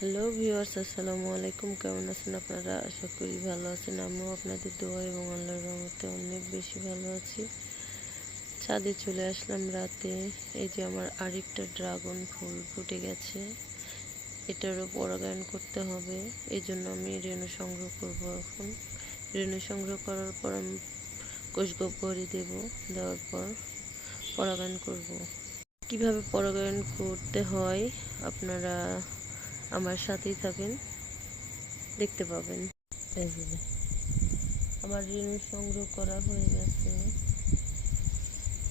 Hello viewers, আসসালামু আলাইকুম। কেমন আছেন আপনারা? আশা করি ভালো আছেন। আমিও আপনাদের দোয়া এবং আল্লাহর রহমতে অনেক বেশি ভালো আছি। ছাদে চলে আসলাম রাতে। এই যে আমার আরেকটা ড্রাগন ফুল ফুটে গেছে, এটারও পরাগায়ন করতে হবে। এই জন্য আমি রেণু সংগ্রহ করব। এখন রেণু সংগ্রহ করার পর আমি কোষগহ্বরে দেওয়ার পর পরাগায়ন করব। কিভাবে পরাগায়ন করতে হয় আপনারা আমার সাথেই থাকেন, দেখতে পাবেন। এই যে আমার রেণু সংগ্রহ করা হয়ে গেছে।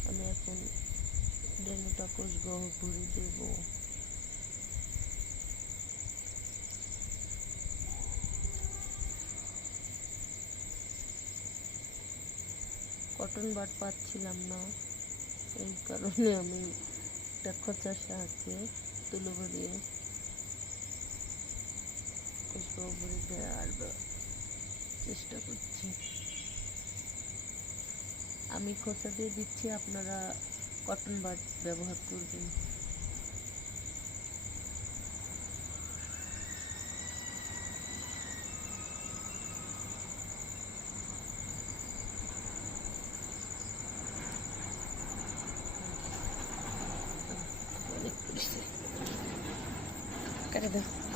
আমি এখন রেণুটা কোষগহ্বরে দেব। কটন বাড পাচ্ছিলাম না, এই কারণে আমি একটা খোঁচার সাহায্যে তুলো ভরিয়ে কোষগহ্বরে দেওয়ার চেষ্টা করছি। আমি খোঁচা দিয়ে দিচ্ছি, আপনারা কটন বাড ব্যবহার করবেন। অনেক পরিষ্কার করে দাও।